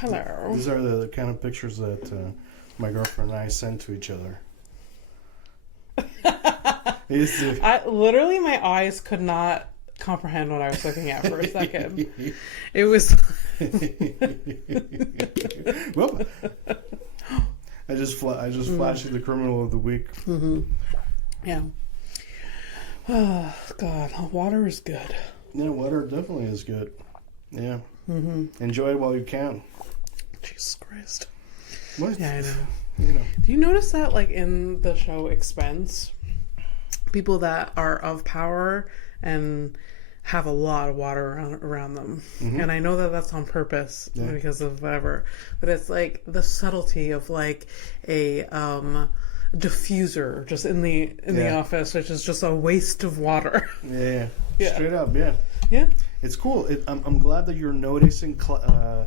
Hello. These are the kind of pictures that my girlfriend and I send to each other. Literally, my eyes could not comprehend what I was looking at for a second. It was. Well, I just flashed you the criminal of the week. Mm-hmm. Yeah. Oh God, water is good. Yeah, water definitely is good. Yeah. Mm-hmm. Enjoy it while you can. Jesus Christ. What? Yeah, I know. You know. Do you notice that, like, in the show Expense, people that are of power and have a lot of water around them, and I know that that's on purpose because of whatever, but it's like the subtlety of like a diffuser just in the office, which is just a waste of water. Yeah. Straight up, yeah. It's cool. I'm glad that you're noticing class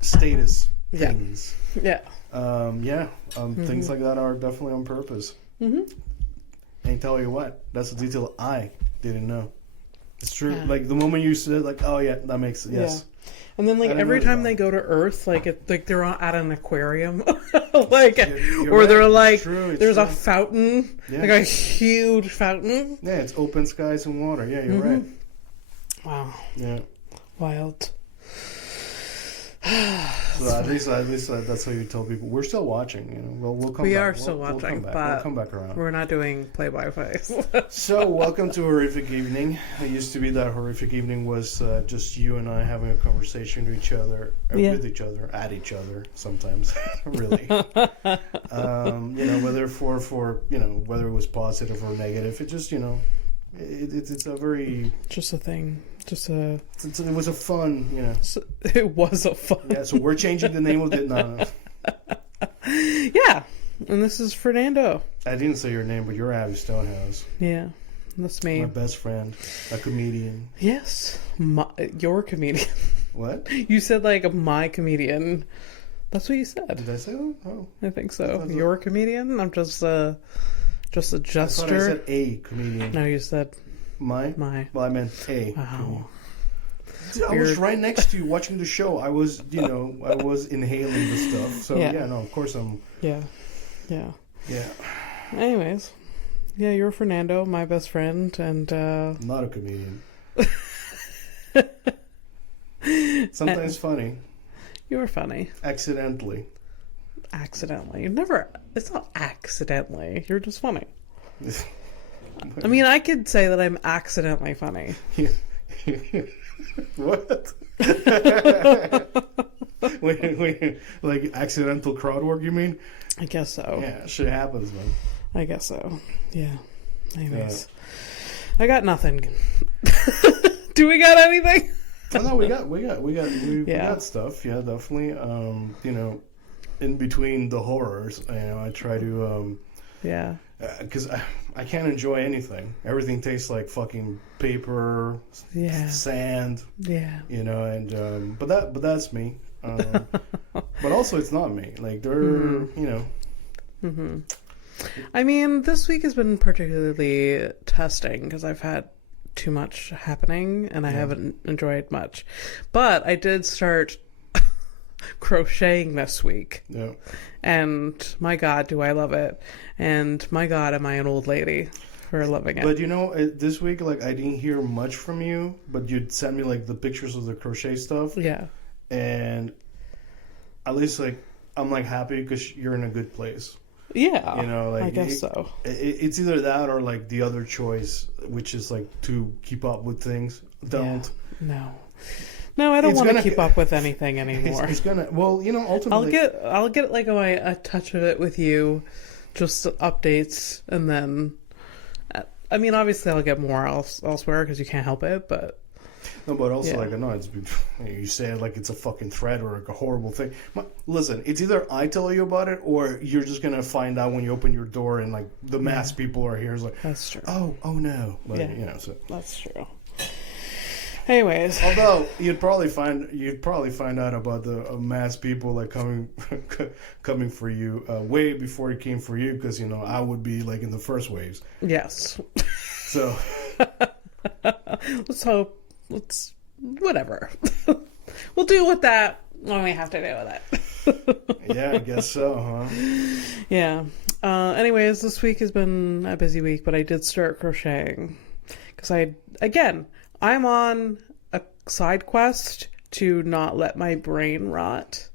status things. Things like that are definitely on purpose. And tell you what, that's a detail I didn't know. It's true. Yeah. Like the moment you said, like, oh yeah, that makes sense. Yes. Yeah. And then, like, every time they go to Earth, like, they're at an aquarium, like, or right. they're like, it's there's true. a fountain, like a huge fountain. Yeah, it's open skies and water. Yeah, you're right. Wow. Yeah. Wild. So at least that's how you tell people we're still watching. You know, we'll come. We back. are still watching, we'll but come back around. We're not doing play-by-plays. So welcome to Horrific Evening. It used to be that Horrific Evening was just you and I having a conversation with each other, with each other, at each other. Sometimes, really. Whether whether it was positive or negative. It just it's a very just a thing. It was a fun, It was a fun. Yeah, so we're changing the name of it now. Yeah, and this is Fernando. I didn't say your name, but you're Abby Stonehouse. Yeah, that's me. My best friend, a comedian. Yes, your comedian. What? You said, like, my comedian. That's what you said. Did I say that? Oh, I think so. Your comedian? I'm just a jester. I thought I said a comedian. No, you said my. Well, I meant a. Wow. I was right next to you watching the show. I was, I was inhaling the stuff. So of course I'm. Yeah. Anyways, you're Fernando, my best friend, and not a comedian. Sometimes funny. You're funny. Accidentally. It's not accidentally. You're just funny. I mean, I could say that I'm accidentally funny. What? wait, like accidental crowd work, you mean? I guess so. Yeah, shit happens, man. I guess so. Yeah. Anyways. I got nothing. Do we got anything? Oh, no, we got stuff. Yeah, definitely. In between the horrors, I try to because I can't enjoy anything. Everything tastes like fucking paper, sand. Yeah. But that's me. But also it's not me. Like they're I mean, this week has been particularly testing because I've had too much happening and I haven't enjoyed much. But I did start crocheting this week. Yeah. And my God, do I love it. And my God, am I an old lady for loving it. But this week, like, I didn't hear much from you, but you'd send me, like, the pictures of the crochet stuff. Yeah. And at least, like, I'm, like, happy because you're in a good place. Yeah. Like, I guess so. It's either that or, like, the other choice, which is, like, to keep up with things. Don't. Yeah. No, I don't want to keep up with anything anymore. It's gonna. Well, ultimately, I'll get like a touch of it with you, just updates, and then. I mean, obviously, I'll get more elsewhere because you can't help it, but. No, but also like no, you say it like it's a fucking threat or like a horrible thing. Listen, it's either I tell you about it or you're just gonna find out when you open your door and like the mass people are here. It's like that's true. Oh no, but, so that's true. Anyways, although you'd probably find out about the mass people like coming for you way before it came for you because I would be like in the first waves. Yes. So let's hope. Whatever. We'll deal with that what do we have to do with it? Yeah, I guess so, huh? Yeah. Anyways, this week has been a busy week, but I did start crocheting. Because I'm on a side quest to not let my brain rot.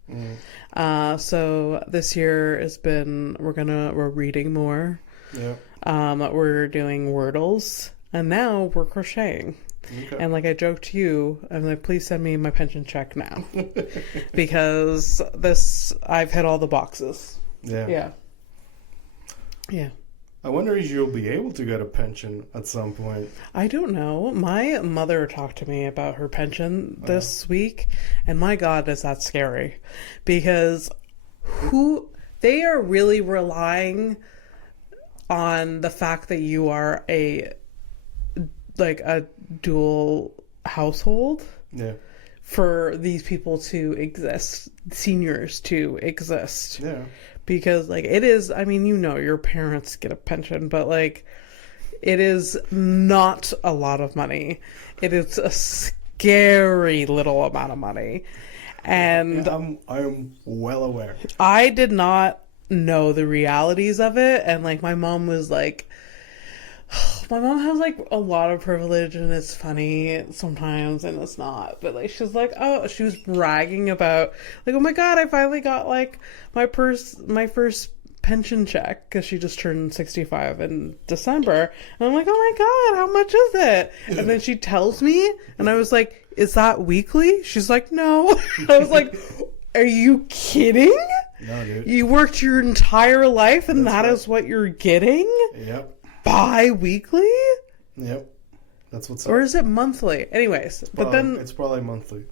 So this year has been, we're reading more. Yeah. We're doing Wordles, and now we're crocheting. Okay. And like I joked to you, I'm like, please send me my pension check now. Because I've hit all the boxes. Yeah. Yeah. Yeah. I wonder if you'll be able to get a pension at some point. I don't know. My mother talked to me about her pension this week, and my God, is that scary. Because they are really relying on the fact that you are a dual household. Yeah. For these people to exist, seniors to exist. Yeah. Because, it is, your parents get a pension, but, it is not a lot of money. It is a scary little amount of money. And I'm well aware. I did not know the realities of it. And, my mom was my mom has a lot of privilege, and it's funny sometimes and it's not, but she's she was bragging about oh my God, I finally got my first pension check, because she just turned 65 in December, and I'm like, oh my God, how much is it? And then she tells me, and I was like, is that weekly? She's like, no. I was like, are you kidding? No, dude. You worked your entire life and that is what you're getting? Yep. Bi-weekly? Yep. That's what's up. Or is it monthly? Anyways, but then it's probably monthly.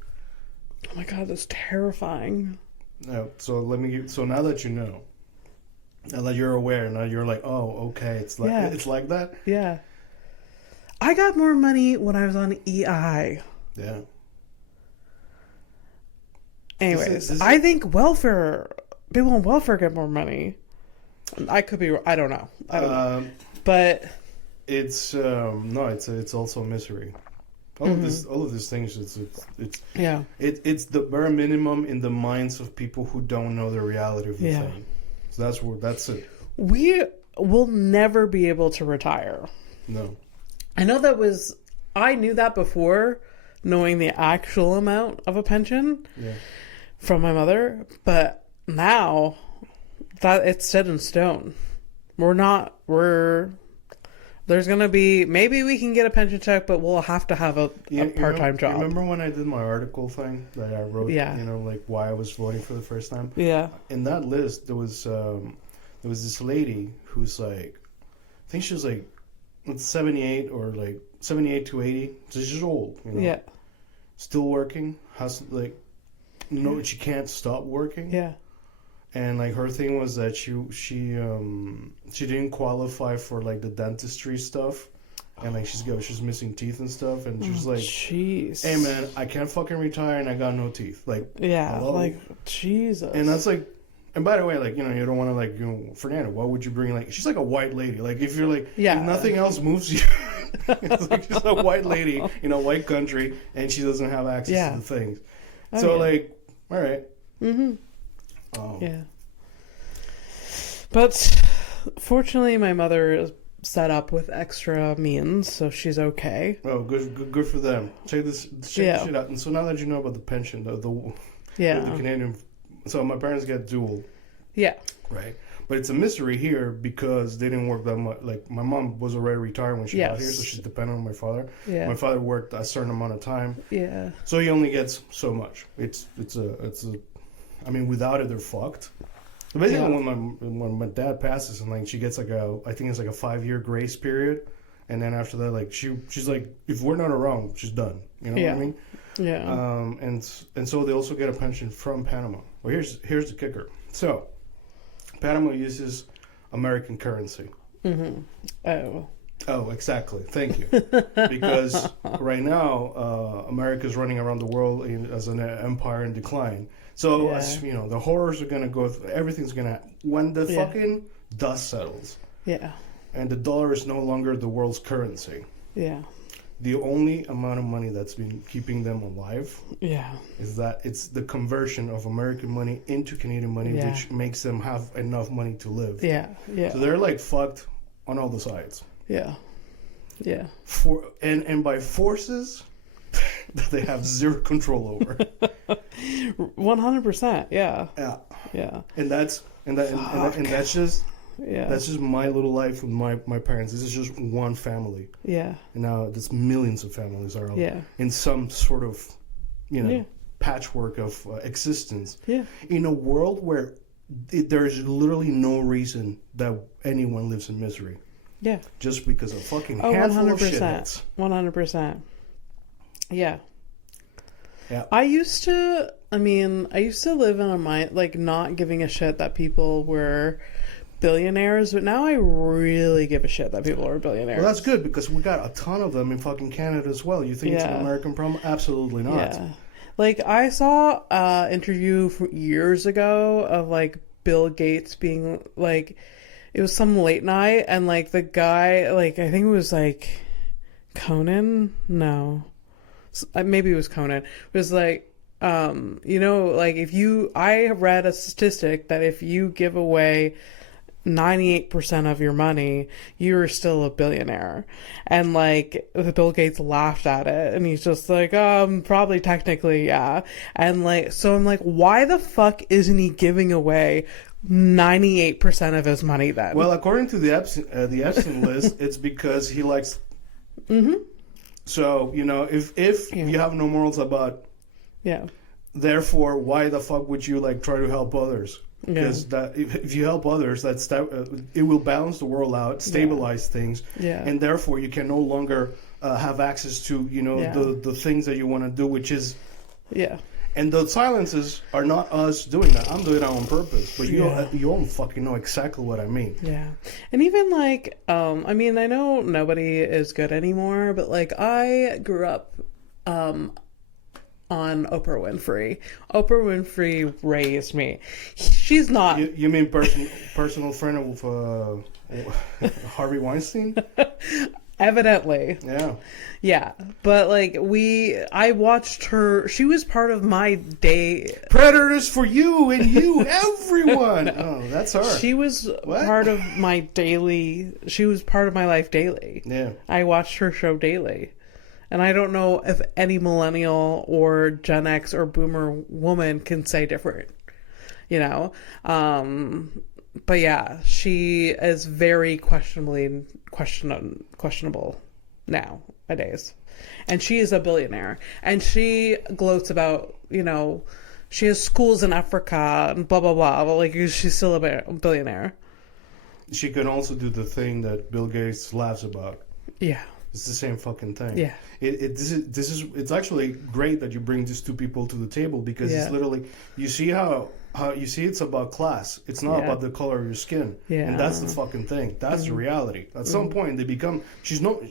Oh my God, that's terrifying. No, so now that you know, now that you're aware, now you're like, oh, okay, it's like that. Yeah. I got more money when I was on EI. Yeah. Anyways, I think people on welfare get more money. I could be. I don't know. But it's it's also misery. All of these things. It's the bare minimum in the minds of people who don't know the reality of the thing. So that's it. We will never be able to retire. No. I knew that before knowing the actual amount of a pension from my mother, but now that it's set in stone. There's going to be, maybe we can get a pension check, but we'll have to have a part-time job. Remember when I did my article thing that I wrote, why I was voting for the first time? Yeah. In that list, there was this lady who's I think she was 78 or 78 to 80. So she's old, Yeah. Still working, has she can't stop working. Yeah. And her thing was that she didn't qualify for the dentistry stuff, and she's missing teeth and stuff, and she's jeez. Hey man, I can't fucking retire and I got no teeth. Hello? Jesus. And that's and by the way, you don't want to forget it. Why would you bring she's a white lady. If you're if nothing else moves you, it's she's a white lady in a white country and she doesn't have access to the things. Oh, so all right. Mm-hmm. Yeah. But fortunately my mother is set up with extra means, so she's okay. Oh, good for them. Check this shit out. And so now that you know about the pension, the Canadian, so my parents get dual. Yeah. Right. But it's a mystery here because they didn't work that much. My mom was already retired when she got here, so she's dependent on my father. Yeah. My father worked a certain amount of time. Yeah. So he only gets so much. It's without it, they're fucked. So basically, when my dad passes, and she gets I think it's a 5-year grace period, and then after that, she's if we're not around, she's done. You know what I mean? Yeah. And so they also get a pension from Panama. Well, here's the kicker. So, Panama uses American currency. Mm-hmm. Oh, exactly. Thank you. Because right now, America's running around the world as an empire in decline. So, as you know, the horrors are going to go, everything's going to, when the fucking dust settles. Yeah. And the dollar is no longer the world's currency. Yeah. the only amount of money that's been keeping them alive is that it's the conversion of American money into Canadian money, which makes them have enough money to live. So they're like fucked on all the sides. And by forces that they have zero control over. 100%. Yeah. And that's just that's just my little life with my parents. This is just one family. And now there's millions of families are in some sort of patchwork of existence. In a world where there is literally no reason that anyone lives in misery. Just because of fucking handful of shitheads. 100%. Yeah. I used to live in a mind, like, not giving a shit that people were billionaires, but now I really give a shit that people are billionaires. Well, that's good, because we got a ton of them in fucking Canada as well. You think it's an American problem? Absolutely not. Like, I saw an interview from years ago of, like, Bill Gates being, like, it was some late night, and, like, the guy, like, I think it was, like, Conan? No. Maybe it was Conan. It was, like, like, I read a statistic that if you give away 98% of your money, you're still a billionaire. And, like, Bill Gates laughed at it, and he's just like, probably technically, yeah. And, like, so I'm like, why the fuck isn't he giving away 98% of his money then? Well, according to the Epstein list, it's because he likes... So, if you have no morals about... Therefore, why the fuck would you, like, try to help others? Because if you help others, it will balance the world out, stabilize things, and therefore you can no longer have access to the things that you want to do, which is And the silences are not us doing that. I'm doing it on purpose, but you don't fucking know exactly what I mean. Yeah, and even like I mean, I know nobody is good anymore, but like I grew up on Oprah Winfrey. Oprah Winfrey raised me. She's not... You mean personal friend of Harvey Weinstein? Evidently. Yeah. Yeah. But like I watched her. She was part of my day. Predators for you and you, everyone. Oh, that's her. She was part of my daily... She was part of my life daily. Yeah. I watched her show daily. And I don't know if any millennial or Gen X or boomer woman can say different, But yeah, she is very questionable nowadays. And she is a billionaire. And she gloats about, she has schools in Africa and blah, blah, blah. But like, she's still a billionaire. She can also do the thing that Bill Gates laughs about. Yeah. It's the same fucking thing. Yeah. It's actually great that you bring these two people to the table, because it's literally, you see how you see it's about class. It's not about the color of your skin. Yeah. And that's the fucking thing. That's the reality. At some point they become, she's not.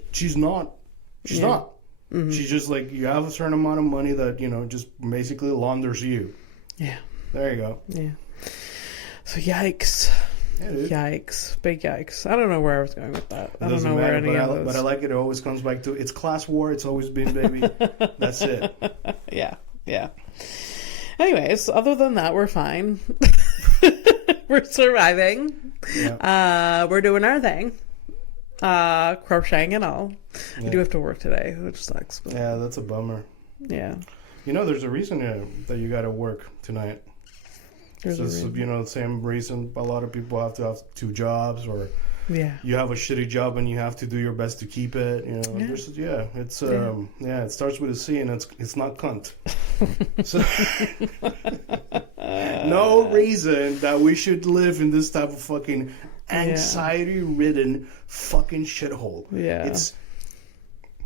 Mm-hmm. She's just like, you have a certain amount of money that, just basically launders you. Yeah. There you go. Yeah. So yikes. Yeah, dude. Yikes. Big yikes. I don't know where I was going with that. I don't know matter, where any of those... But I like it. It always comes back to, it's class war. It's always been, baby. That's it. Yeah. Anyways, other than that, we're fine. We're surviving. Yeah. We're doing our thing. Crocheting and all. Yeah. I do have to work today, which sucks. But... Yeah, that's a bummer. Yeah. There's a reason that you got to work tonight. It's just, the same reason a lot of people have to have two jobs, or you have a shitty job and you have to do your best to keep it. It starts with a C, and it's not cunt. So, no reason that we should live in this type of fucking anxiety-ridden fucking shithole. Yeah.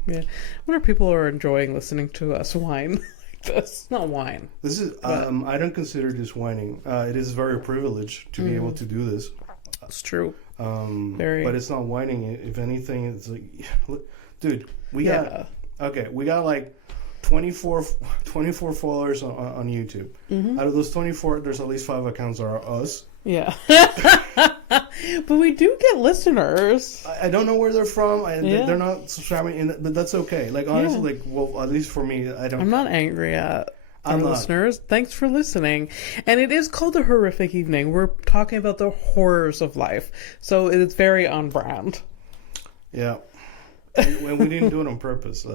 I wonder if people are enjoying listening to us whine. It's not wine. This is I don't consider this whining. It is very privileged to be able to do this. It's true. But it's not whining. If anything, it's like, dude, we got like 24 followers on YouTube. Mm-hmm. Out of those 24, there's at least 5 accounts that are us. Yeah. But we do get listeners. I don't know where they're from. They're not subscribing, but that's okay. Like, honestly, like, well, at least for me, I'm not angry at our listeners. Thanks for listening. And it is called A Horrific Evening. We're talking about the horrors of life. So it's very on brand. Yeah. And we didn't do it on purpose.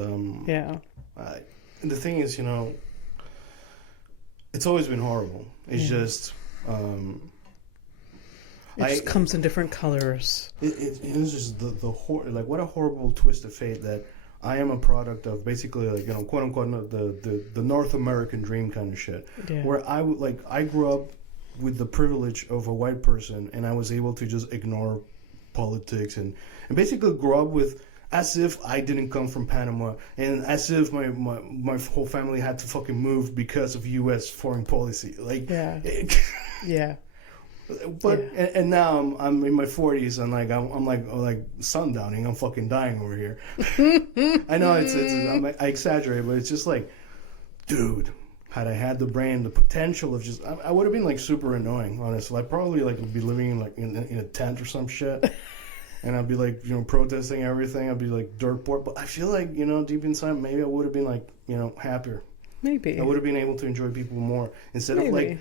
Yeah. The thing is, it's always been horrible. It's just... it just comes in different colors. It's just the like, what a horrible twist of fate that I am a product of basically, like, quote unquote, the North American dream kind of shit. Yeah. Where I grew up with the privilege of a white person, and I was able to just ignore politics and basically grow up with, as if I didn't come from Panama, and as if my whole family had to fucking move because of U.S. foreign policy. Like, yeah. But and now I'm in my 40s, and like I'm like sundowning. I'm fucking dying over here. I know I exaggerate, but it's just like, dude, had I had the brain, the potential of just, I would have been like super annoying, honestly. I'd probably like be living in like in a tent or some shit. And I'd be like, protesting everything. I'd be like dirt poor. But I feel like, deep inside, maybe I would have been like, happier. Maybe. I would have been able to enjoy people more. Instead of like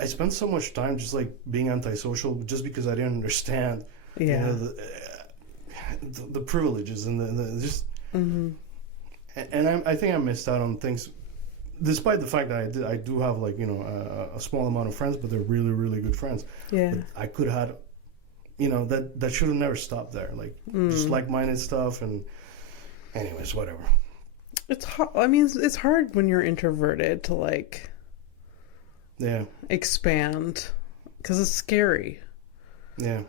I spent so much time just like being antisocial just because I didn't understand the privileges and the just. Mm-hmm. And I think I missed out on things, despite the fact that I do have like, a small amount of friends, but they're really, really good friends. Yeah. But I could have had, that should have never stopped there. Like, just like-minded stuff. And anyways, whatever. It's hard. I mean, it's hard when you're introverted to like... expand, because it's scary. Yeah.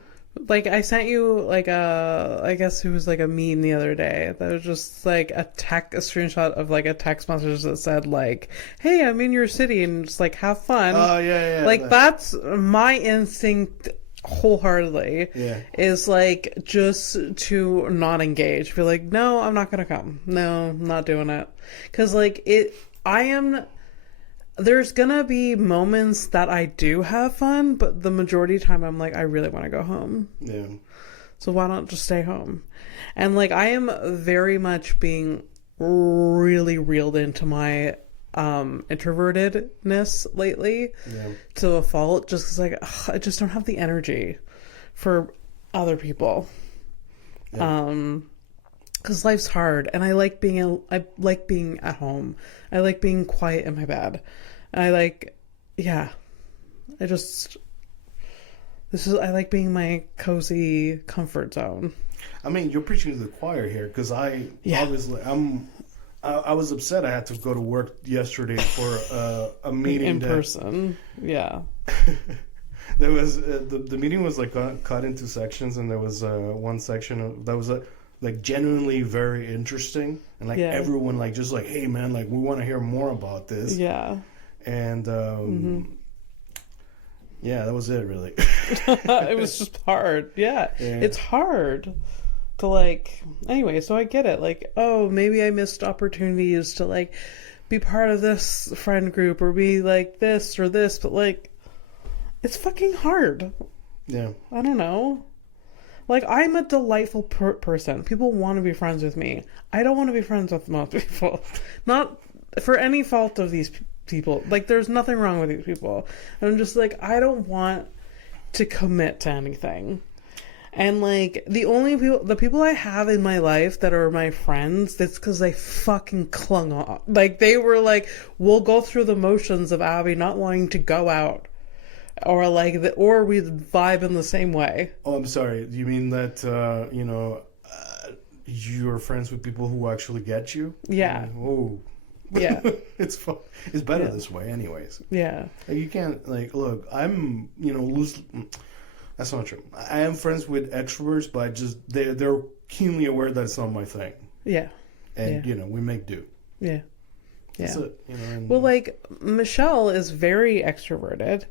Like, I sent you like I guess it was like a meme the other day that was just like a screenshot of like a text message that said like, "Hey, I'm in your city and just like have fun." Oh yeah. Like that's my instinct wholeheartedly. Yeah. Is like just to not engage. Be like, no, I'm not gonna come. No, I'm not doing it. Because like there's gonna be moments that I do have fun, but the majority of the time I'm like, I really want to go home. Yeah. So why not just stay home? And like, I am very much being really reeled into my introvertedness lately to a fault, just because like I just don't have the energy for other people. Yeah. Because life's hard, and I like being at home. I like being quiet in my bed. I like being my cozy comfort zone. I mean, you're preaching to the choir here, because I was upset I had to go to work yesterday for a meeting in person. Yeah. There was the meeting was like cut into sections, and there was one section that was like genuinely very interesting, and like everyone like just like, hey man, like we want to hear more about this. Yeah. And that was it really. It was just hard. Yeah. It's hard to like, anyway, so I get it. Like, oh, maybe I missed opportunities to like be part of this friend group or be like this or this, but like it's fucking hard. Yeah. I don't know. Like, I'm a delightful person. People want to be friends with me. I don't want to be friends with most people. Not for any fault of these people. Like, there's nothing wrong with these people. I'm just like, I don't want to commit to anything. And like, the people I have in my life that are my friends, that's because they fucking clung on. Like, they were like, we'll go through the motions of Abby not wanting to go out. Or like, or we vibe in the same way. Oh, I'm sorry. You mean that, you're friends with people who actually get you? Yeah. Oh. Yeah. It's fun. It's better this way anyways. Yeah. Like, you can't, like, look, I'm, loose. That's not true. I am friends with extroverts, but they're keenly aware that it's not my thing. Yeah. And, we make do. Yeah. Yeah. That's it, well, like, Michelle is very extroverted.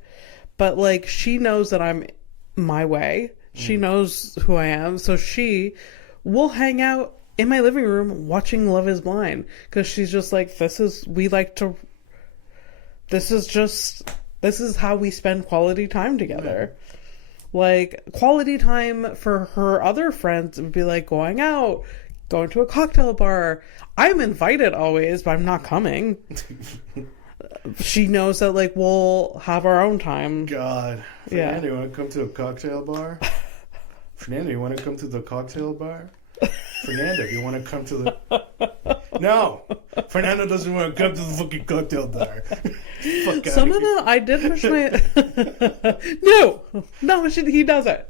But, like, she knows that I'm my way. She knows who I am. So she will hang out in my living room watching Love is Blind. Because she's just like, this is how we spend quality time together. Like, quality time for her other friends would be like going out, going to a cocktail bar. I'm invited always, but I'm not coming. She knows that, like, we'll have our own time. God. Fernando, you want to come to a cocktail bar? Fernando, you want to come to the cocktail bar? Fernando, you want to come to the... No! Fernando doesn't want to come to the fucking cocktail bar. Fuck Some of them, I did push my... No, he doesn't.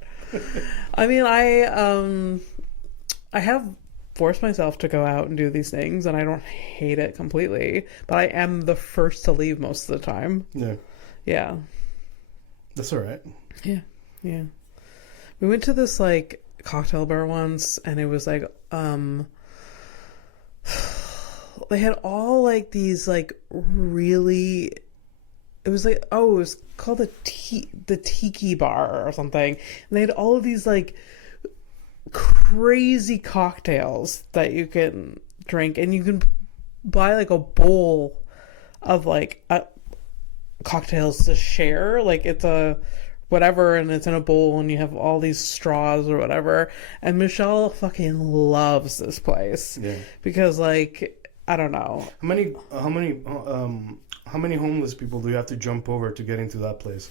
I mean, I have forced myself to go out and do these things, and I don't hate it completely, but I am the first to leave most of the time. Yeah. Yeah. That's all right. Yeah. Yeah. We went to this, like, cocktail bar once, and it was like, they had all, like, these, like, really... It was like, it was called the Tiki Bar or something. And they had all of these, like, crazy cocktails that you can drink, and you can buy like a bowl of like cocktails to share. Like, it's a whatever, and it's in a bowl, and you have all these straws or whatever. And Michelle fucking loves this place because, like, I don't know how many homeless people do you have to jump over to get into that place?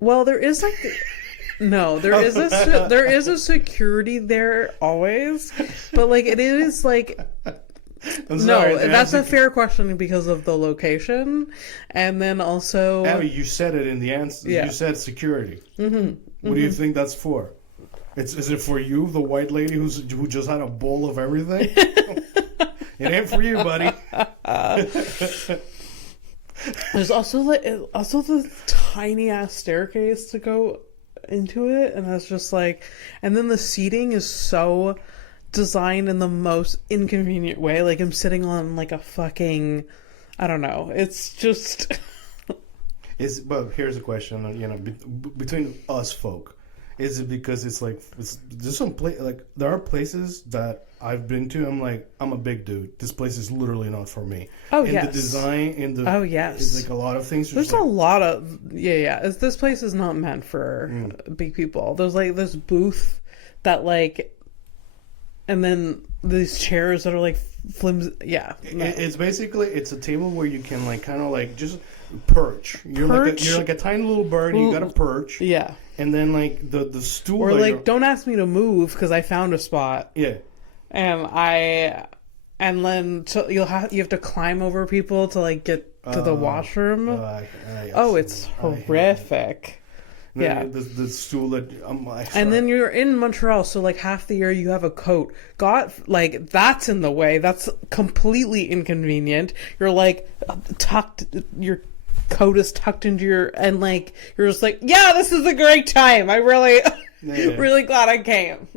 Well, there is like. No, there is a security there always, but like it is like that's a fair question because of the location, and then also Abby, you said it in the answer. You said security. What do you think that's for? Is it for you, the white lady who just had a bowl of everything? It ain't for you, buddy. There's also the tiny ass staircase to go into it, and that's just like, and then the seating is so designed in the most inconvenient way. Like, I'm sitting on like a fucking, I don't know, it's just but here's a question, you know, between us folk, is it because it's like there's some place, like there are places that I've been to, I'm like, I'm a big dude, this place is literally not for me. The design, it's like a lot of things, there's like, a lot of this place is not meant for big people. There's like this booth that like, and then these chairs that are like flimsy. It's basically, it's a table where you can like kind of like just perch. You're like a tiny little bird, and you got to perch. Yeah. And then like the stool, or like, don't ask me to move because I found a spot. Yeah. And then you have to climb over people to like get to the washroom. It's horrific. The stool that and then you're in Montreal, so like half the year you have a coat. Like that's in the way. That's completely inconvenient. You're like tucked. Your coat is tucked into your, and like you're just like, yeah, this is a great time. I really, really glad I came.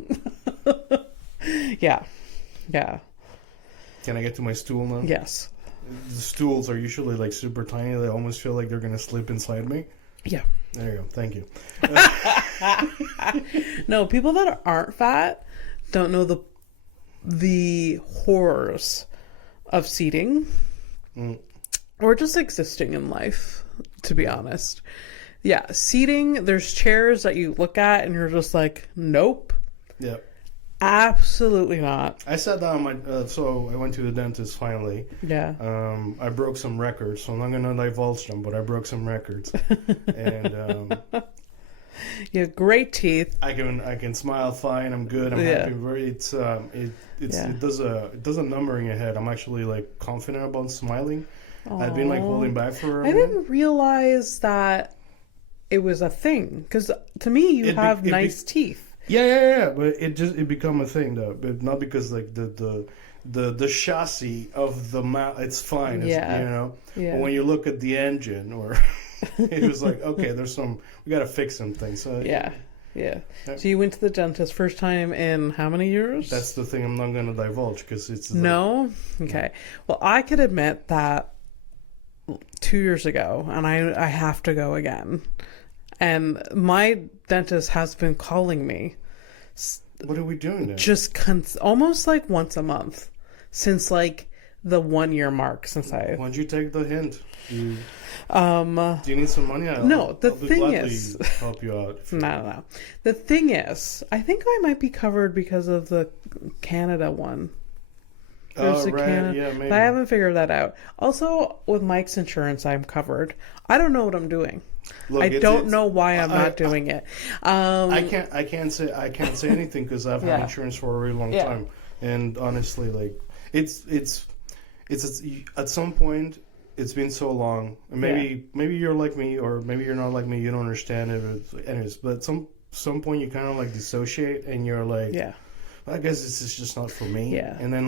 Yeah. Can I get to my stool now? Yes. The stools are usually like super tiny. They almost feel like they're gonna slip inside me. Yeah. There you go. Thank you. No, people that aren't fat don't know the horrors of seating or just existing in life, to be honest. Yeah, seating, there's chairs that you look at and you're just like, nope. Yep. Absolutely not. I sat down so I went to the dentist finally. Yeah. I broke some records, so I'm not gonna divulge them, but I broke some records. And you have great teeth. I can smile fine. I'm good. I'm happy. It does a number in your head. I'm actually like confident about smiling. Aww. I've been like holding back for a minute. I didn't realize that it was a thing, because to me you have nice teeth. Yeah. But it become a thing though, but not because like the chassis of the mouth. It's fine. It's, you know. Yeah. But when you look at the engine, or it was like, okay, we got to fix some things. So yeah. So you went to the dentist first time in how many years? That's the thing I'm not going to divulge because it's no. Okay. Well, I could admit that 2 years ago, and I have to go again. And my dentist has been calling me. What are we doing there? Just almost like once a month since like the 1 year mark since I. Why'd you take the hint? Do you need some money? No, the thing is, help you out. No. The thing is, I think I might be covered because of the Canada one. Oh, right. Yeah, maybe. But I haven't figured that out. Also, with Mike's insurance, I'm covered. I don't know what I'm doing. Look, I don't know why I'm not doing it. I can't say anything because I've had insurance for a really long time, and honestly, like it's at some point it's been so long. And maybe you're like me, or maybe you're not like me. You don't understand it. Anyways, but at some point you kind of like dissociate, and you're like, I guess this is just not for me. Yeah. And then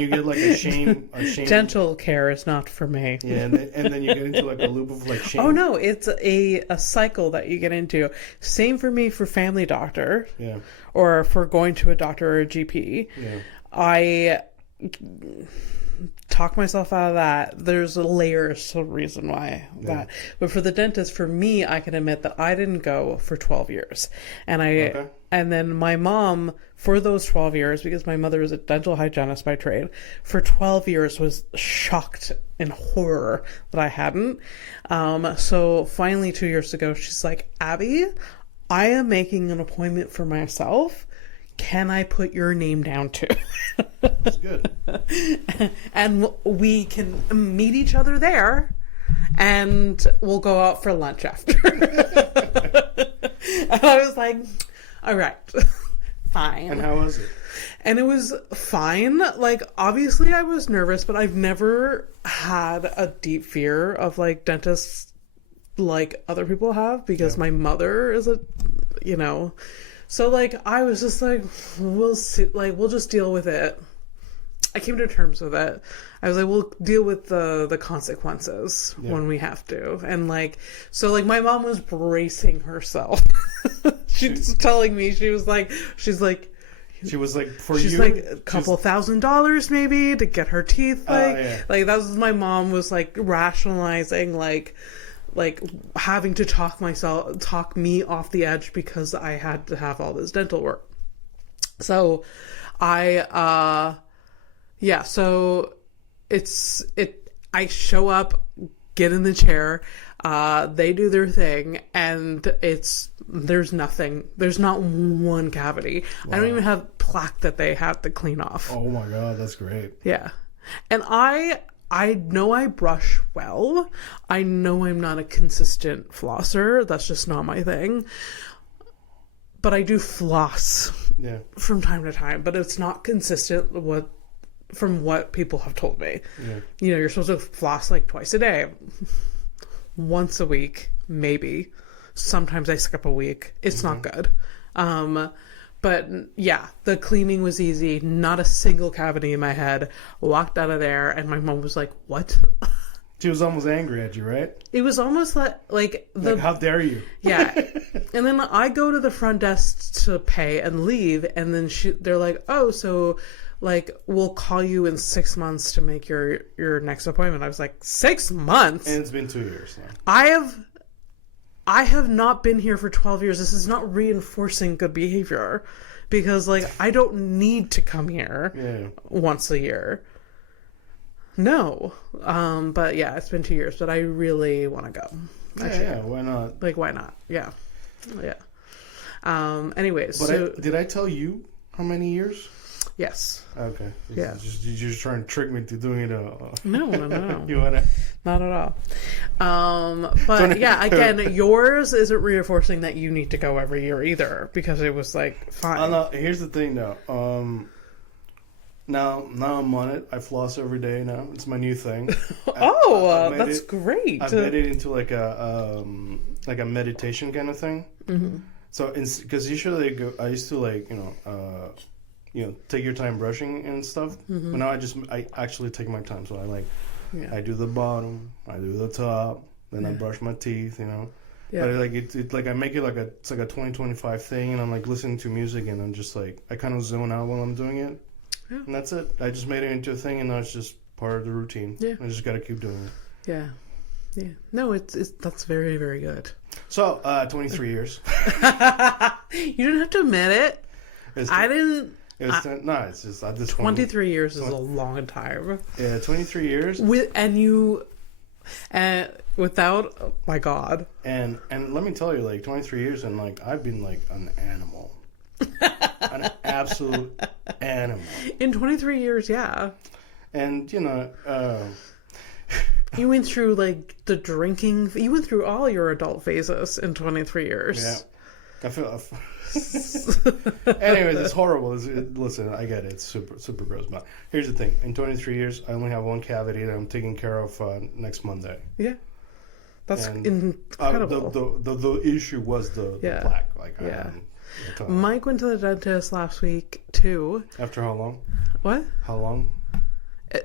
you get like a shame. Dental care is not for me. Yeah, and then you get into like a loop of like shame. Oh no, it's a cycle that you get into. Same for me for family doctor. Yeah. Or for going to a doctor or a GP. Yeah. I talk myself out of that. There's layers to the reason why that. But for the dentist, for me, I can admit that I didn't go for 12 years. And then my mom, for those 12 years, because my mother is a dental hygienist by trade, for 12 years was shocked in horror that I hadn't. So finally 2 years ago, she's like, Abby, I am making an appointment for myself. Can I put your name down too? That's good. And we can meet each other there, and we'll go out for lunch after. And I was like, all right, fine. And how was it? And it was fine. Like, obviously I was nervous, but I've never had a deep fear of like dentists like other people have, because my mother is so like I was just like, we'll see, like we'll just deal with it. I came to terms with it. I was like, we'll deal with the consequences when we have to. And like, so like my mom was bracing herself. She's telling me, she's like, she's like a couple $1,000 maybe to get her teeth like that was, my mom was like rationalizing like having to talk me off the edge because I had to have all this dental work. So I I show up, get in the chair, they do their thing, and there's nothing. There's not one cavity. Wow. I don't even have plaque that they have to clean off. Oh my God, that's great. Yeah. And I know I brush well. I know I'm not a consistent flosser. That's just not my thing. But I do floss from time to time. But it's not consistent from what people have told me. Yeah. You're supposed to floss like twice a day. Once a week, maybe. Sometimes I skip a week. It's not good. But yeah, the cleaning was easy. Not a single cavity in my head. Walked out of there, and my mom was like, "What?" She was almost angry at you, right? It was almost like how dare you? Yeah. And then I go to the front desk to pay and leave, and then they're like, "Oh, so like we'll call you in 6 months to make your next appointment." I was like, 6 months? And it's been 2 years now. I have not been here for 12 years. This is not reinforcing good behavior, because like I don't need to come here once a year. No. But yeah, it's been 2 years, but I really want to go. Yeah, why not? Like, why not? Yeah. Anyways. But did I tell you how many years? Yes. Okay. Yeah. You're just trying to trick me to doing it. No. You wanna? Not at all. But yeah, again, yours isn't reinforcing that you need to go every year either, because it was like fine. Here's the thing, though. Now I'm on it. I floss every day now. It's my new thing. That's great. I've made it into like a meditation kind of thing. Mm-hmm. So because usually I used to take your time brushing and stuff. Mm-hmm. But now I actually take my time. So I do the bottom, I do the top, then I brush my teeth. Yeah. But it's like I make it it's like a 20-25 thing, and I'm like listening to music, and I'm just like I kind of zone out while I'm doing it. Yeah. And that's it. I just made it into a thing, and now it's just part of the routine. Yeah. I just got to keep doing it. Yeah. Yeah. No, that's very, very good. So, 23 years. You didn't have to admit it. I didn't. It's just at this 23 years is a long time. Yeah, 23 years. Without, oh my God. And let me tell you, like 23 years, and like I've been like an animal, an absolute animal. In 23 years, yeah. And you went through like the drinking. You went through all your adult phases in 23 years. Yeah. I feel. Anyways, it's horrible. Listen, I get it. It's super, super gross. But here's the thing: in 23 years, I only have one cavity that I'm taking care of next Monday. Yeah, that's incredible. The issue was the plaque. Like, Mike went to the dentist last week too. After how long? What? How long?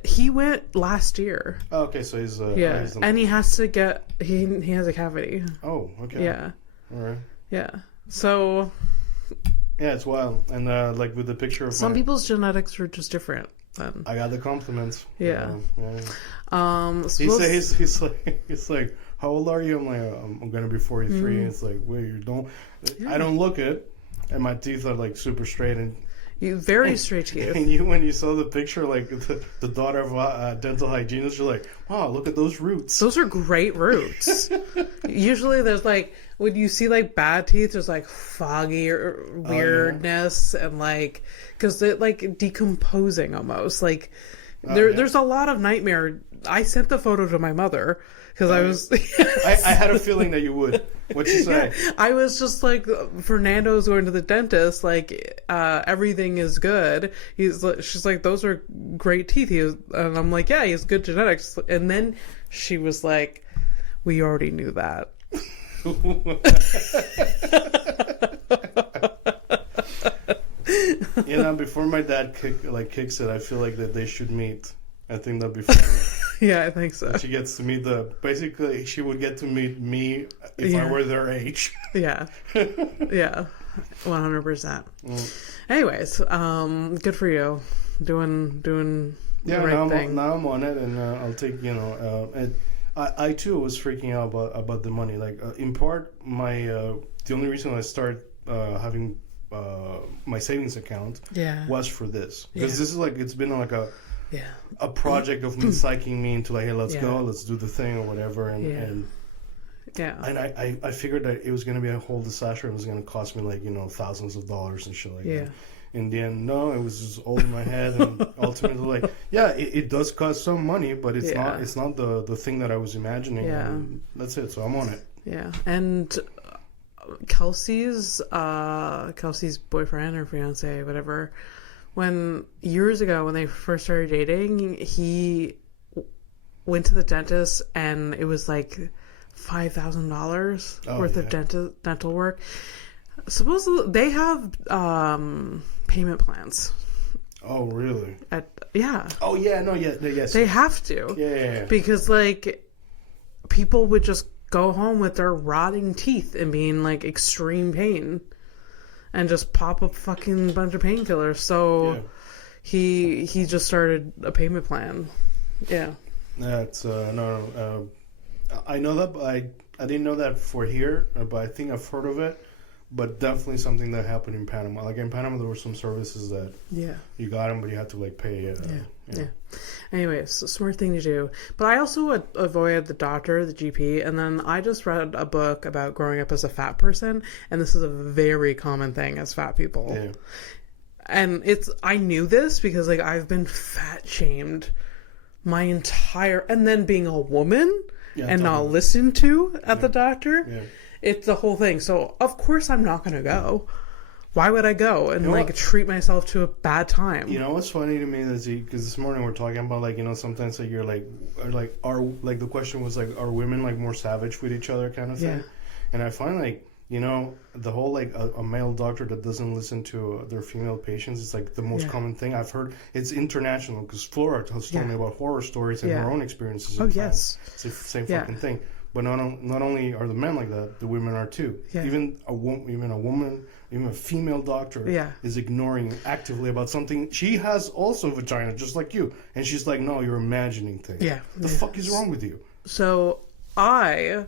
He went last year. Oh, okay, so he's and he has to get he has a cavity. Oh, okay. Yeah. All right. Yeah. So. Yeah, it's wild, and like with the picture of some people's genetics are just different. Then I got the compliments. Yeah. He's like, how old are you? I'm like, I'm gonna be 43. And it's like, wait, you don't? Yeah. I don't look it, and my teeth are like super straight and. Very straight teeth. And when you saw the picture, like the daughter of a dental hygienist, you're like, wow, look at those roots. Those are great roots. Usually there's like, when you see like bad teeth, there's like foggy or weirdness and like, because they're like decomposing almost. Like there's a lot of nightmare. I sent the photo to my mother because I was. I had a feeling that you would. What'd you say? Yeah, I was just like, Fernando's going to the dentist. Like, everything is good. She's like, those are great teeth. And I'm like, yeah, he has good genetics. And then she was like, we already knew that. Before my dad kicks it, I feel like that they should meet. I think that'd be funny. Yeah, I think so. And she gets to meet basically she would get to meet me if I were their age. Yeah. Yeah. 100%. Anyways, good for you. Doing the right thing. Now I'm on it, and I'll take, I too was freaking out about the money. Like, in part, the only reason I started having my savings account was for this. Because this is like, it's been like a project of me psyching me into like, hey, let's go, let's do the thing or whatever, and I figured that it was going to be a whole disaster. It was going to cost me like thousands of dollars and shit like that. In the end, no, it was just all in my head, and ultimately, like, it does cost some money, but it's not the thing that I was imagining. And that's it. So I'm on it. Yeah, and Kelsey's boyfriend or fiance, whatever. Years ago, when they first started dating, he went to the dentist and it was like $5,000 worth of dental work. Supposedly, they have payment plans. Oh, really? Oh, yeah, no, yes. They have to. Yeah. Because, like, people would just go home with their rotting teeth and be in, like, extreme pain. And just pop a fucking bunch of painkillers. So he just started a payment plan. Yeah. That's no. I know that, but I didn't know that for here, but I think I've heard of it. But definitely something that happened in Panama. Like in Panama, there were some services that you got them, but you had to like pay. Anyways, smart thing to do. But I also avoided the doctor, the GP, and then I just read a book about growing up as a fat person, and this is a very common thing as fat people. Yeah. And I knew this because like I've been fat shamed my entire, and then being a woman and not listened to at the doctor. Yeah. It's the whole thing. So, of course, I'm not going to go. Why would I go and, treat myself to a bad time? You know what's funny to me is because this morning we're talking about, like, sometimes that you're, the question was, like, are women, like, more savage with each other kind of thing? And I find, like, the whole, like, a male doctor that doesn't listen to their female patients is, like, the most common thing I've heard. It's international because Flora has told me about horror stories and her own experiences. Oh, yes. It's the same fucking thing. But not only are the men like that, the women are too. Yeah. Even a woman, even a female doctor is ignoring actively about something. She has also vagina, just like you. And she's like, no, you're imagining things. Yeah. The fuck is wrong with you? So I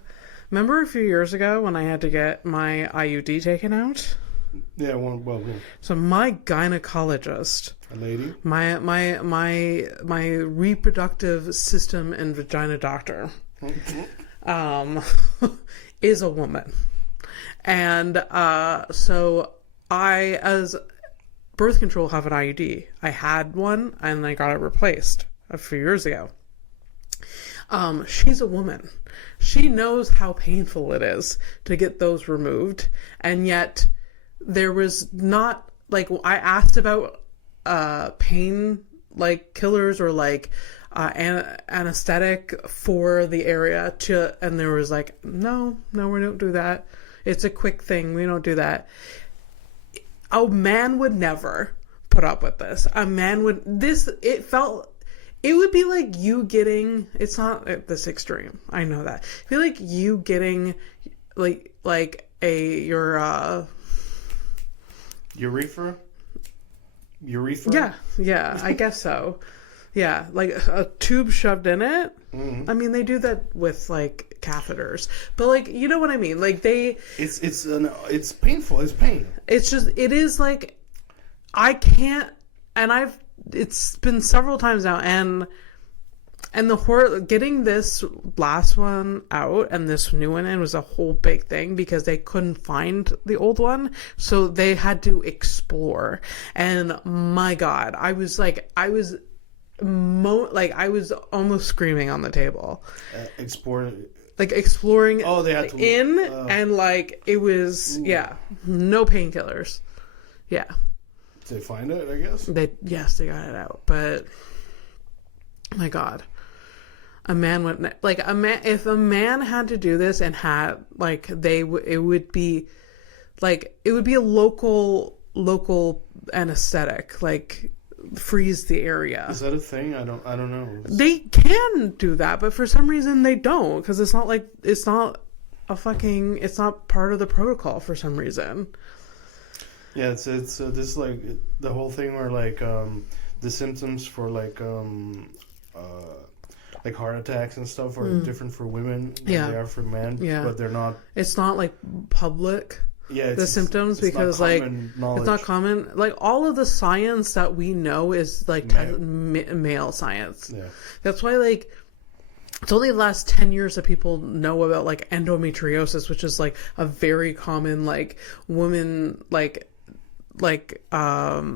remember a few years ago when I had to get my IUD taken out. Yeah, well. So my gynecologist, a lady, my reproductive system and vagina doctor, is a woman, and so I, as birth control, have an IUD. I had one and I got it replaced a few years ago. She's a woman. She knows how painful it is to get those removed, and yet there was not, like, I asked about pain, like, killers or like anesthetic for the area and there was like, no, we don't do that. It's a quick thing. We don't do that. A man would never put up with this. A man would, it would be like you getting, it's not this extreme, I know that. It'd be like you getting like your urethra? Yeah, I guess so. Yeah, like a tube shoved in it. Mm-hmm. I mean, they do that with like catheters, but like, you know what I mean? Like it's painful. It's pain. It's just, it is like, I can't, and it's been several times now, and the horror, getting this last one out and this new one in was a whole big thing because they couldn't find the old one, so they had to explore. And my God, I was almost screaming on the table. Exploring. Oh, they had to and like it was no painkillers. Yeah. Did they find it? I guess. They got it out, but my God, a man would if a man had to do this and had like it would be a local anesthetic, like freeze the area. Is that a thing? I don't know. They can do that, but for some reason they don't, because it's not part of the protocol for some reason. Yeah, it's this like the whole thing where like the symptoms for like heart attacks and stuff are different for women than they are for men. Yeah, but they're not. It's not like public. Yeah, the symptoms, because like it's not common. Like all of the science that we know is like male science. Yeah, that's why like it's only the last 10 years that people know about like endometriosis, which is like a very common like woman like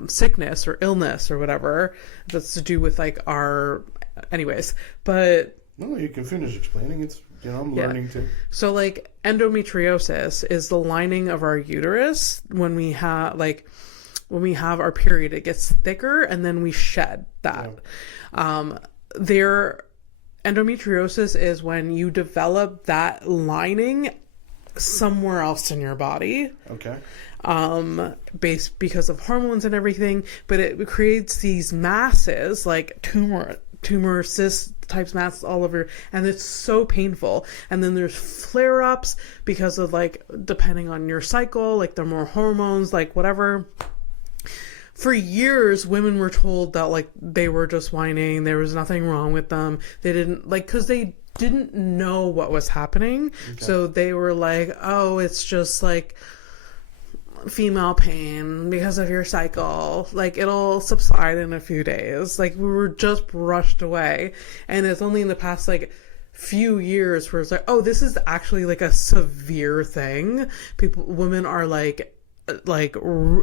sickness or illness or whatever that's to do with like our anyways. But no, you can finish explaining. It's I'm learning too. So like endometriosis is the lining of our uterus when we have our period. It gets thicker and then we shed that. Yeah. Endometriosis is when you develop that lining somewhere else in your body. Okay. Because of hormones and everything, but it creates these masses like tumor cyst types masses all over, and it's so painful. And then there's flare-ups because of like, depending on your cycle, like there are more hormones, like whatever. For years, women were told that like they were just whining, there was nothing wrong with them. They didn't because they didn't know what was happening. Okay. So they were like, oh, it's just like female pain because of your cycle, like it'll subside in a few days. Like we were just brushed away, and it's only in the past like few years where it's like, oh, this is actually like a severe thing. Women are like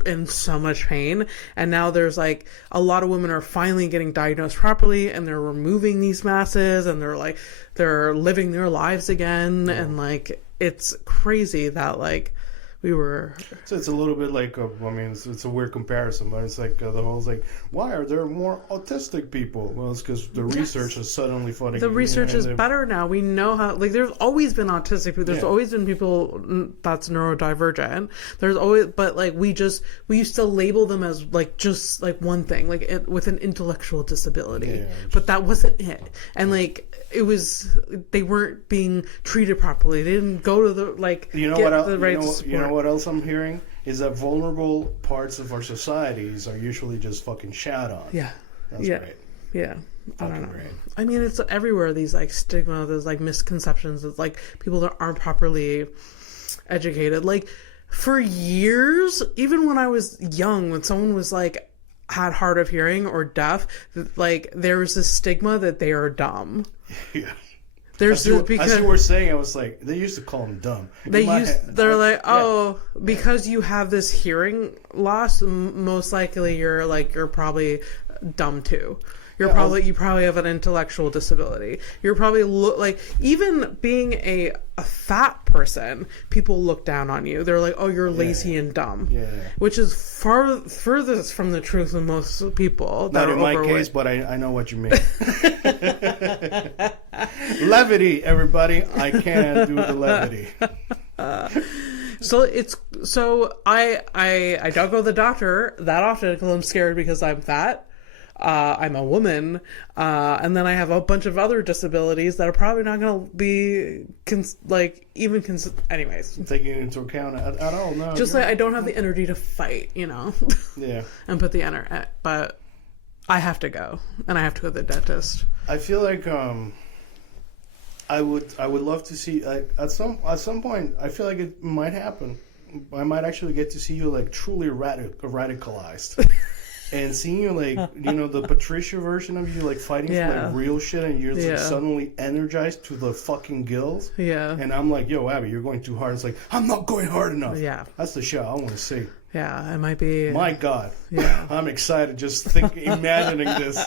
in so much pain, and now there's like a lot of women are finally getting diagnosed properly, and they're removing these masses, and they're living their lives again. Yeah. And like it's crazy that like we were. So it's a little bit like it's a weird comparison, but it's like the whole like, why are there more autistic people? Well, it's because the research is suddenly flooding. The research is better now. We know how. Like, there's always been autistic people. There's always been people that's neurodivergent. There's always, but like we used to label them as like just like one thing, like with an intellectual disability. Yeah, but that wasn't it. And like they weren't being treated properly. They didn't go to the what else I'm hearing is that vulnerable parts of our societies are usually just fucking shat on. Yeah. That's great. Yeah. I don't know. Great. I mean, it's everywhere. These like stigma, there's like misconceptions. It's like people that aren't properly educated. Like for years, even when I was young, when someone was like, had hard of hearing or deaf, like there was this stigma that they are dumb. Yeah. There's as you were saying, I was like, they used to call them dumb. They're like, oh, because you have this hearing loss, most likely you're probably dumb too. You probably have an intellectual disability. You're probably like, even being a fat person, people look down on you. They're like, oh, you're lazy and dumb. Yeah. Which is furthest from the truth of most people. Not in my case, but I know what you mean. Levity, everybody. I can't do the levity. So I don't go to the doctor that often because I'm scared because I'm fat. I'm a woman, and then I have a bunch of other disabilities that are probably not going to be anyways. Taking into account at all, no. Just like I don't have the energy to fight, Yeah. And put the energy, but I have to go, and I have to go to the dentist. I feel like I would love to see at some point. I feel like it might happen. I might actually get to see you like truly radicalized. And seeing you like, the Patricia version of you like fighting for like real shit, and you're like suddenly energized to the fucking gills. Yeah. And I'm like, yo, Abby, you're going too hard. It's like, I'm not going hard enough. Yeah. That's the shit I want to see. Yeah, it might be. My God. Yeah. I'm excited just imagining this.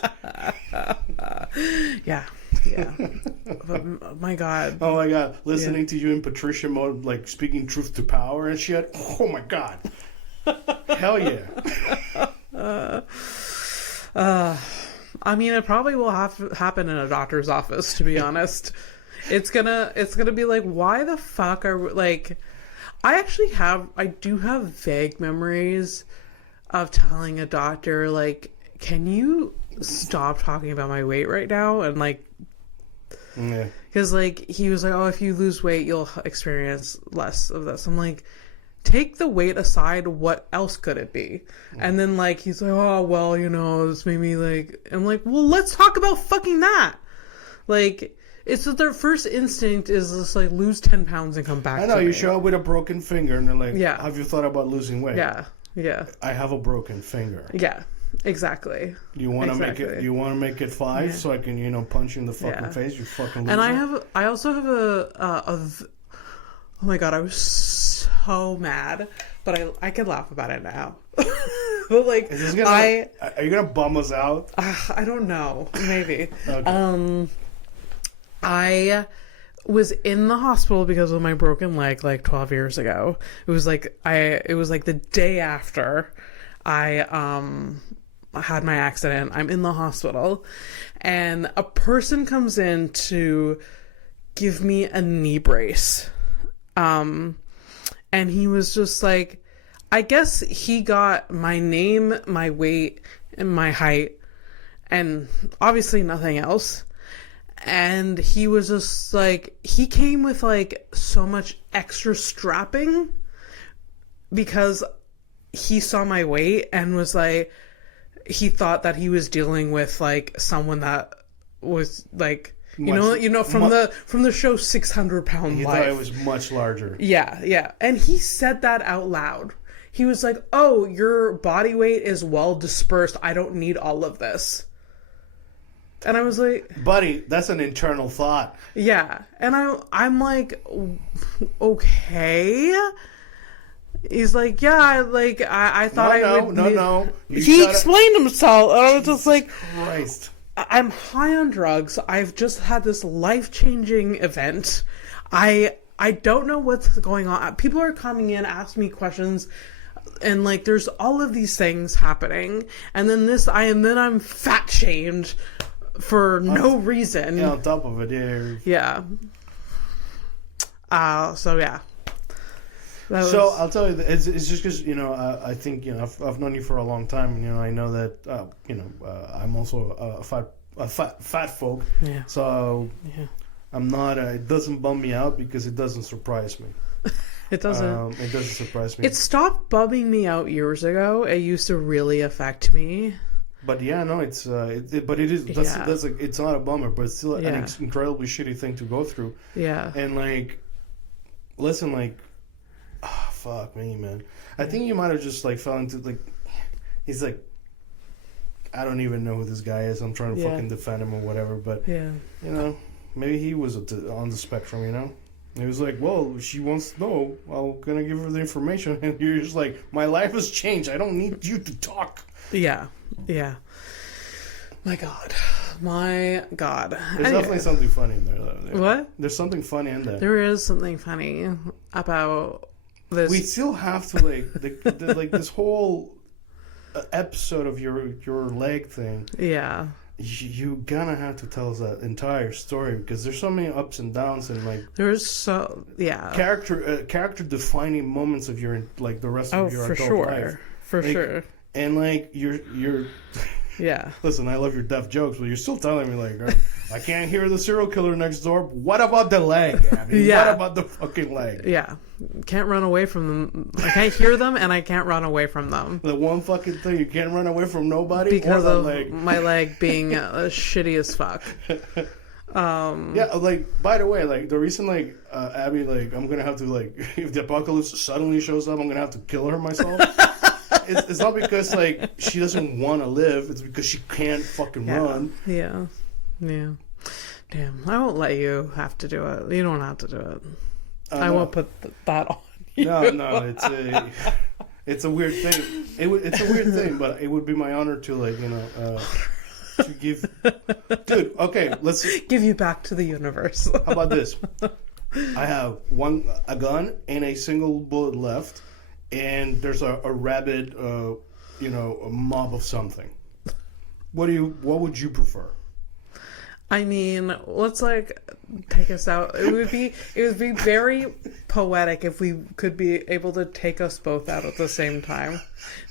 Yeah. Yeah. But, my God. Oh my God. Listening to you in Patricia mode, like speaking truth to power and shit. Oh my God. Hell yeah. I mean, it probably will happen in a doctor's office, to be honest. It's gonna be like, why the fuck are like? I do have vague memories of telling a doctor like, can you stop talking about my weight right now? And like, because like he was like, oh, if you lose weight, you'll experience less of this. I'm like, take the weight aside, what else could it be? And then like he's like, oh well, this made me like, I'm like, well, let's talk about fucking that. Like, it's that their first instinct is just like lose 10 pounds and come back. I know, to you me. show up with a broken finger and they're like, have you thought about losing weight? Yeah. I have a broken finger. Yeah. Exactly. You want to make it? You want to make it 5 so I can, punch you in the fucking face? You fucking loser. And I also have oh my God, I was so mad, but I can laugh about it now. But like, are you gonna bum us out? I don't know. Maybe. Okay. I was in the hospital because of my broken leg like 12 years ago. It was like the day after I had my accident. I'm in the hospital, and a person comes in to give me a knee brace. And he was just like, I guess he got my name, my weight, and my height, and obviously nothing else. And he was just like, he came with like so much extra strapping because he saw my weight and was like, he thought that he was dealing with like someone that was like, from the show 600 Pound Life. He thought it was much larger. Yeah. And he said that out loud. He was like, oh, your body weight is well dispersed. I don't need all of this. And I was like, buddy, that's an internal thought. Yeah. And I'm like, okay. He's like, yeah, I thought I would. No. He explained himself. And I was just like, Christ. I'm high on drugs. I've just had this life-changing event. I don't know what's going on. People are coming in, asking me questions, and like there's all of these things happening. And then I'm fat shamed for no reason. Yeah, on top of it, yeah. So yeah. I'll tell you, it's just because I think I've known you for a long time, and I know that I'm also a fat folk. Yeah. So I'm not. It doesn't bum me out because it doesn't surprise me. It doesn't. It doesn't surprise me. It stopped bumming me out years ago. It used to really affect me. But yeah, no, it's but it is. That's like, it's not a bummer, but it's still an incredibly shitty thing to go through. Yeah. And like, listen, like. fuck me, man. I think you might have just like fell into like, he's like, I don't even know who this guy is. I'm trying to fucking defend him or whatever. But you know, maybe he was on the spectrum. You know, he was like, well, she wants to know. I'm gonna give her the information, and you're just like, my life has changed. I don't need you to talk. Yeah. My God. There's definitely something funny in there, though. What? There's something funny in there. There is something funny about this. We still have to like this whole episode of your leg thing. Yeah. You gonna have to tell us that entire story because there's so many ups and downs and like character defining moments of your like the rest of your adult life. For sure. And like you're yeah. Listen, I love your deaf jokes, but you're still telling me like I can't hear the serial killer next door. What about the leg, Abby? What about the fucking leg? Yeah. Can't run away from them. I can't hear them and I can't run away from them. The one fucking thing you can't run away from nobody because of my leg being shitty as fuck. Yeah, like by the way, like the reason like Abby like I'm gonna have to like if the apocalypse suddenly shows up, I'm gonna have to kill her myself. It's not because like she doesn't want to live. It's because she can't fucking run. Yeah. Damn, I won't let you have to do it. You don't have to do it. I won't put that on you. No, it's a weird thing. It's a weird thing, but it would be my honor to like to give. Dude, okay, let's give you back to the universe. How about this? I have a gun and a single bullet left. And there's a rabid, a mob of something. What would you prefer? I mean, let's like take us out. It would be very poetic if we could be able to take us both out at the same time.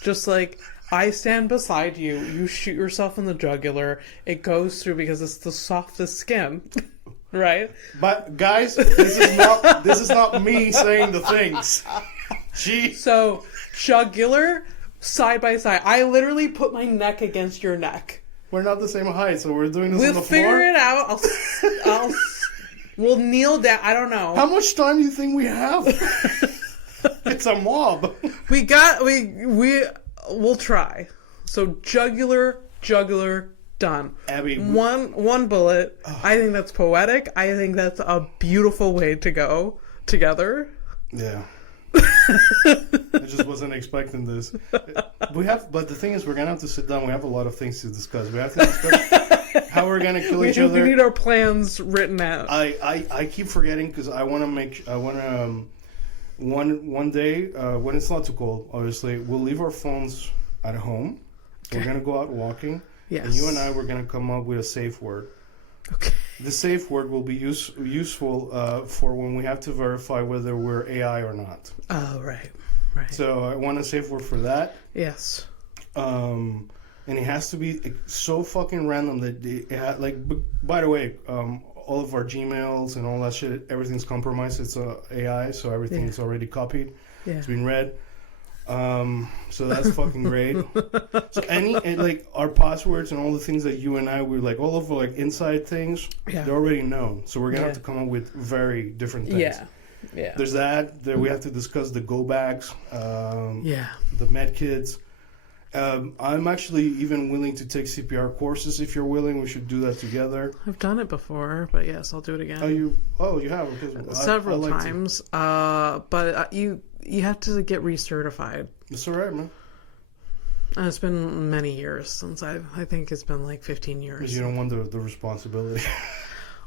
Just like I stand beside you, you shoot yourself in the jugular. It goes through because it's the softest skin. Right? But guys, this is not me saying the things. So, jugular, side by side. I literally put my neck against your neck. We're not the same height, so we're doing this on the floor? We'll figure it out. We'll kneel down. I don't know. How much time do you think we have? It's a mob. We'll try. So, jugular, done. Abby. One bullet. I think that's poetic. I think that's a beautiful way to go together. Yeah. I just wasn't expecting this. But the thing is, we're gonna have to sit down. We have a lot of things to discuss. We have to discuss how we're gonna kill each other. We need our plans written out. I keep forgetting because I want to one day when it's not too cold. Obviously, we'll leave our phones at home. Okay. We're gonna go out walking. Yes. And you and I were gonna come up with a safe word. Okay. The safe word will be useful for when we have to verify whether we're AI or not. Oh, right. So I want a safe word for that. Yes. And it has to be so fucking random that like. By the way, all of our Gmails and all that shit, everything's compromised. It's AI, so everything's already copied. Yeah. It's been read. So that's fucking great. So like our passwords and all the things that you and I were like, all of the like inside things, they're already known. So we're gonna have to come up with very different things. Yeah. There's that we have to discuss the go bags. The med kids. I'm actually even willing to take CPR courses if you're willing. We should do that together. I've done it before, but yes, I'll do it again. You have? Several times. But you have to get recertified. It's all right, man. And it's been many years since I think it's been like 15 years. Because you don't want the responsibility.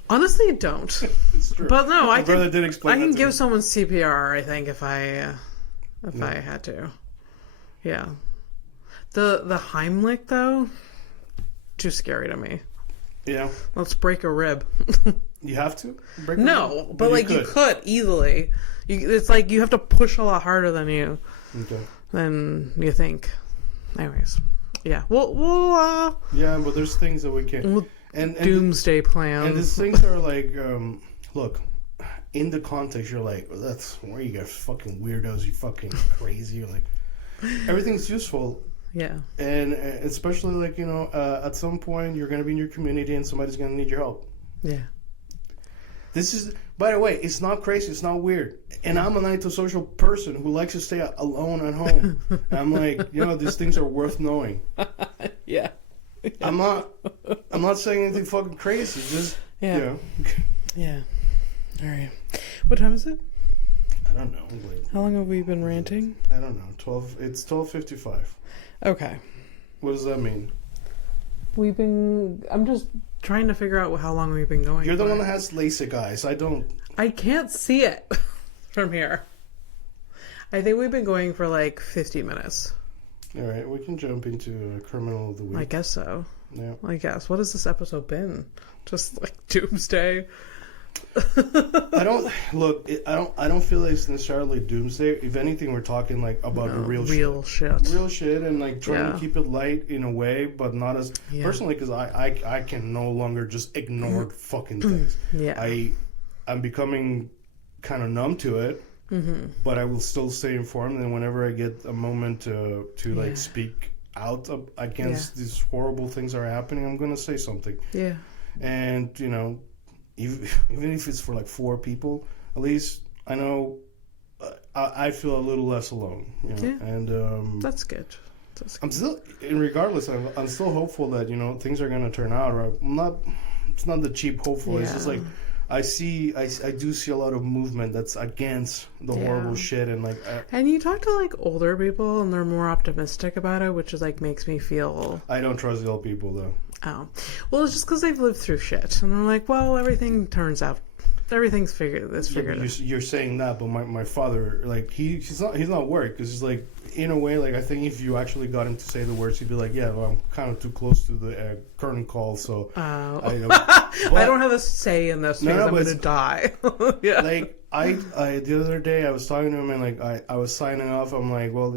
Honestly, don't. It's true. But no, I can give me. someone CPR, I think, if I had to. Yeah. The Heimlich, though, too scary to me. Yeah. Let's break a rib. You have to? No, but like you could easily. It's like you have to push a lot harder than you you think. Anyways, yeah. We'll yeah, but there's things that we can't. And doomsday plans. And these things are like, look, in the context, you're like, that's where you guys fucking weirdos. You fucking crazy. You're like, everything's useful. Yeah. And especially like at some point you're gonna be in your community and somebody's gonna need your help. Yeah. This is, by the way, it's not crazy. It's not weird. And I'm an antisocial person who likes to stay alone at home. And I'm like, these things are worth knowing. Yeah. I'm not saying anything fucking crazy. Just, Yeah. All right. What time is it? I don't know. How long have we been ranting? I don't know. It's 12:55. Okay. What does that mean? I'm just trying to figure out how long we've been going. You're the one that has LASIK eyes. I can't see it from here. I think we've been going for like 50 minutes. All right, we can jump into Criminal of the Week. I guess so. Yeah. I guess. What has this episode been? Just like doomsday? I don't feel like it's necessarily doomsday. If anything, we're talking like about real shit, and like trying to keep it light in a way, but not as personally, because I can no longer just ignore fucking things. I'm becoming kind of numb to it, but I will still stay informed, and whenever I get a moment to like speak out against these horrible things that are happening, I'm gonna say something. And even if it's for like 4 people, at least I know I feel a little less alone. And that's good. I'm still, regardless, I'm still hopeful that things are gonna turn out. Right? It's not the cheap hopeful. It's just like I do see a lot of movement that's against the horrible shit, and like. And you talk to like older people, and they're more optimistic about it, which is like makes me feel. I don't trust the old people though. Oh, well, it's just because they've lived through shit, and I'm like, well, everything's figured. You're saying that, but my father, like, he's not worried, because he's like, in a way, like, I think if you actually got him to say the words, he'd be like, yeah, well, I'm kind of too close to the curtain call, so I don't have a say in this because I'm going to die. Like, I the other day I was talking to him, and like I was signing off. I'm like, well,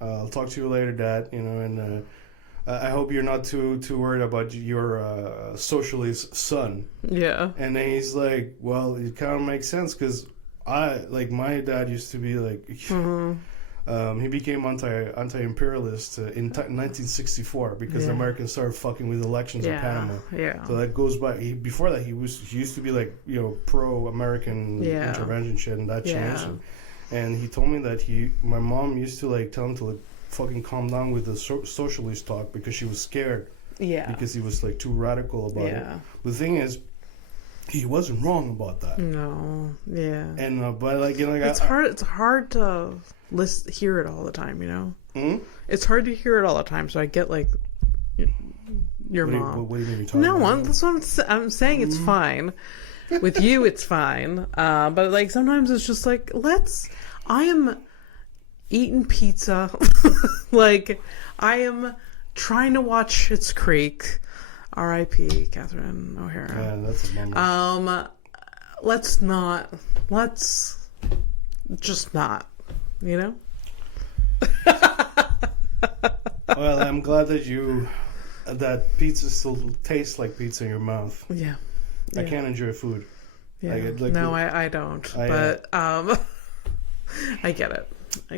I'll talk to you later, Dad. And. I hope you're not too worried about your socialist son. Yeah. And then he's like, well, it kind of makes sense, because my dad used to be like, he became anti-imperialist in 1964 because the Americans started fucking with elections in Panama. Yeah. So that goes back. Before that, he used to be like pro-American intervention shit, and that changed. And he told me that my mom used to like tell him to like fucking calm down with the socialist talk, because she was scared. Yeah. Because he was like too radical about it. The thing is, he wasn't wrong about that. No. Yeah. And but like it's hard. It's hard to hear it all the time. It's hard to hear it all the time. So I get like your mom. What do you mean you're talking about? No, that's what I'm saying. It's fine. With you, it's fine. But like sometimes it's just like I am eating pizza. Like, I am trying to watch Schitt's Creek. R.I.P. Catherine O'Hara. Yeah, that's a bummer. Let's just not, Well, I'm glad that pizza still tastes like pizza in your mouth. Yeah. I can't enjoy food. Yeah. I don't. But I get it.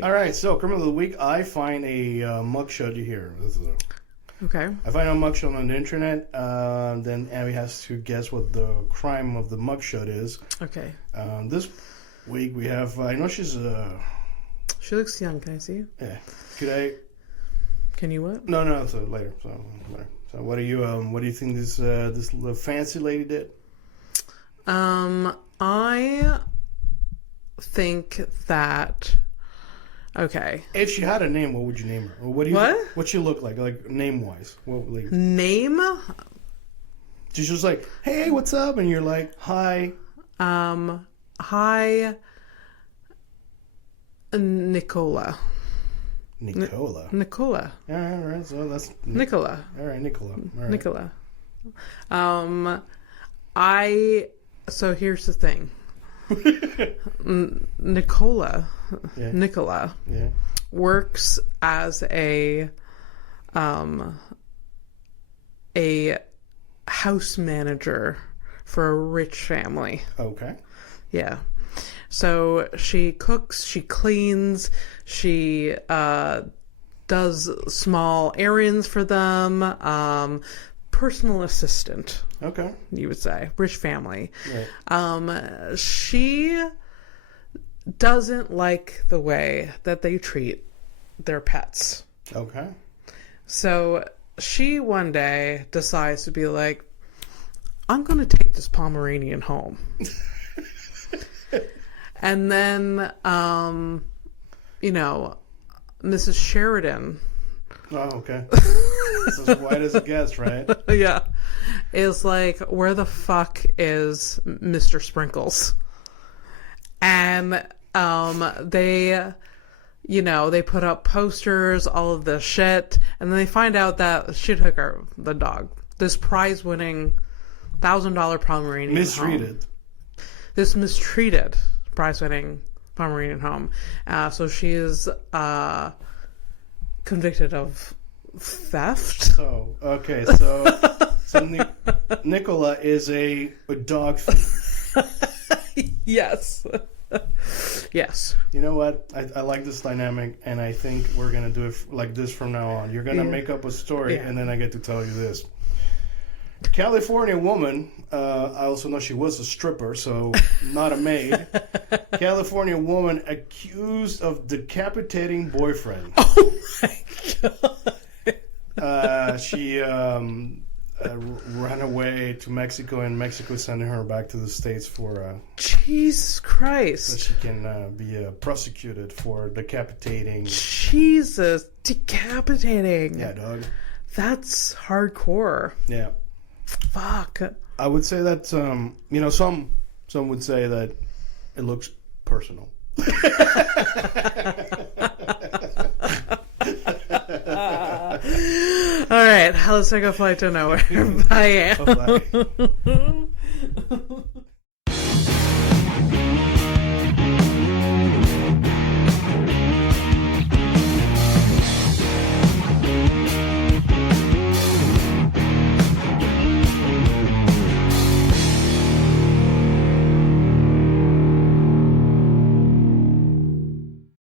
All right, so Criminal of the Week, I find a mugshot here. Okay. I find a mugshot on the internet. Then Abby has to guess what the crime of the mugshot is. Okay. This week we have. I know she's. She looks young. Can I see you? Yeah. Could I? Can you what? No. So later. So what do you think this fancy lady did? I think that. Okay. If she had a name, what would you name her? Or what she look like name wise? Name? She's just like, hey, what's up? And you're like, hi. Hi, Nicola. Nicola. Nicola. All right. So that's Nicola. All right, Nicola. All right. Nicola. So here's the thing. Nicola works as a house manager for a rich family. Okay. Yeah. So she cooks, she cleans, she does small errands for them, personal assistant. Okay. You would say. Rich family. Right. She doesn't like the way that they treat their pets. Okay. So she one day decides to be like, I'm going to take this Pomeranian home. And then, Mrs. Sheridan. Oh, okay. It's as white as it gets, right? Yeah. Is like, where the fuck is Mr. Sprinkles? And they put up posters, all of this shit, and then they find out that she took the dog, this prize-winning $1,000 Pomeranian mistreated. Home. This mistreated prize-winning Pomeranian home. So she is convicted of theft. Oh, okay. So Nicola is a dog thief. Yes. Yes. You know what? I like this dynamic, and I think we're going to do it like this from now on. You're going to make up a story, and then I get to tell you this. California woman, I also know she was a stripper, so not a maid. California woman accused of decapitating boyfriend. Oh my God. She ran away to Mexico, and Mexico sending her back to the States for Jesus Christ, so she can be prosecuted for decapitating. Jesus, decapitating. Yeah, dog. That's hardcore. Yeah. Fuck. I would say that some would say that it looks personal. All right, let's take a flight to nowhere. Bye. Bye-bye.